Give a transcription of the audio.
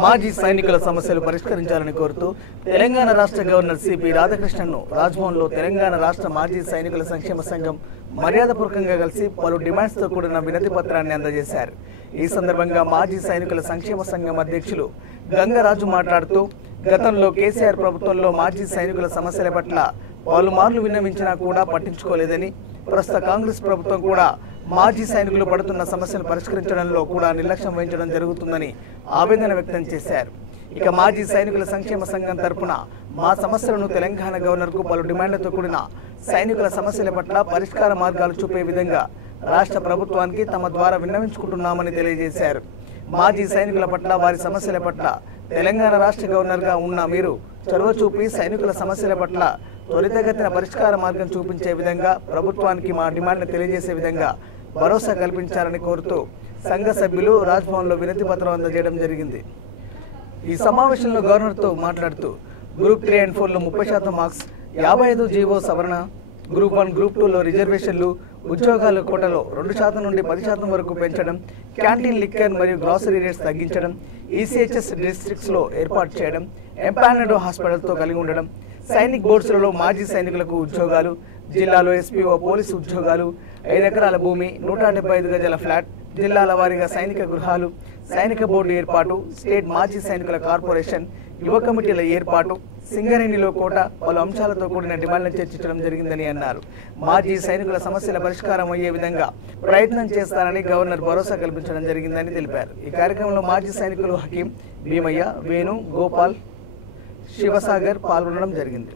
మాజీ సైనికుల సమస్యలు పరిష్కరించాలని కోరుతూ తెలంగాణ రాష్ట్ర గవర్నర్ సిపి రాధాకృష్ణన్ను రాజ్భవన్లో తెలంగాణ రాష్ట్ర మాజీ సైనికుల సంక్షేమ సంఘం మర్యాదపూర్వకంగా కలిసి పలు డిమాండ్స్తో కూడిన వినతి పత్రాన్ని అందజేశారు. ఈ సందర్భంగా మాజీ సైనికుల సంక్షేమ సంఘం అధ్యక్షులు గంగరాజు మాట్లాడుతూ గతంలో కేసీఆర్ ప్రభుత్వంలో మాజీ సైనికుల సమస్యల పట్ల పలుమార్లు విన్నవించినా కూడా పట్టించుకోలేదని, ప్రస్తుత కాంగ్రెస్ ప్రభుత్వం కూడా మాజీ సైనికులు పడుతున్న సమస్యలు పరిష్కరించడంలో కూడా నిర్లక్ష్యం వహించడం జరుగుతుందని ఆవేదన వ్యక్తం చేశారు. ఇక మాజీ సైనికుల సంక్షేమ సంఘం తరపున మా సమస్యలను తెలంగాణ గవర్నర్కు పలు డిమాండ్లతో కూడిన సైనికుల సమస్యల పట్ల పరిష్కార మార్గాలు చూపే విధంగా రాష్ట్ర ప్రభుత్వానికి తమ ద్వారా విన్నవించుకుంటున్నామని తెలియజేశారు. మాజీ సైనికుల పట్ల, వారి సమస్యల పట్ల తెలంగాణ రాష్ట్ర గవర్నర్గా ఉన్న మీరు చొరవ చూపి సైనికుల సమస్యల పట్ల త్వరితగతిన పరిష్కార మార్గం చూపించే విధంగా ప్రభుత్వానికి మా డిమాండ్ను తెలియజేసే విధంగా భరోసా కల్పించాలని కోరుతూ సంఘ సభ్యులు రాజ్భవన్లో వినతి పత్రం అందజేయడం జరిగింది. ఈ సమావేశంలో గవర్నర్తో మాట్లాడుతూ గ్రూప్ 3 and 4లో 30% మార్క్స్, 55 జీవో సవరణ, గ్రూప్ 1, గ్రూప్ 2లో రిజర్వేషన్లు, ఉద్యోగాల కోటలో 2% నుండి 10% వరకు పెంచడం, క్యాంటీన్ లిక్కర్ మరియు గ్రాసరీ రేట్స్ తగ్గించడం, ఈసీహెచ్ఎస్ డిస్ట్రిక్ట్స్లో ఏర్పాటు చేయడం, ఎంపానల్డ్ హాస్పిటల్తో కలిగి ఉండడం, సైనిక్ బోర్డ్స్లలో మాజీ సైనికులకు ఉద్యోగాలు, జిల్లాలో ఎస్పీఓ పోలీసు ఉద్యోగాలు, 5 ఎకరాల భూమి, 175 గజాల ఫ్లాట్, జిల్లాల వారీగా సైనిక గృహాలు, సైనిక బోర్డు ఏర్పాటు, స్టేట్ మాజీ సైనికుల కార్పొరేషన్, యువ కమిటీల ఏర్పాటు, సింగరేణిలో కోట పలు అంశాలతో కూడిన డిమాండ్లను చర్చించడం జరిగిందని అన్నారు. మాజీ సైనికుల సమస్యల పరిష్కారం అయ్యే విధంగా ప్రయత్నం చేస్తారని గవర్నర్ భరోసా కల్పించడం జరిగిందని తెలిపారు. ఈ కార్యక్రమంలో మాజీ సైనికులు హకీం, భీమయ్య, వేణు, గోపాల్, శివసాగర్ పాల్గొనడం జరిగింది.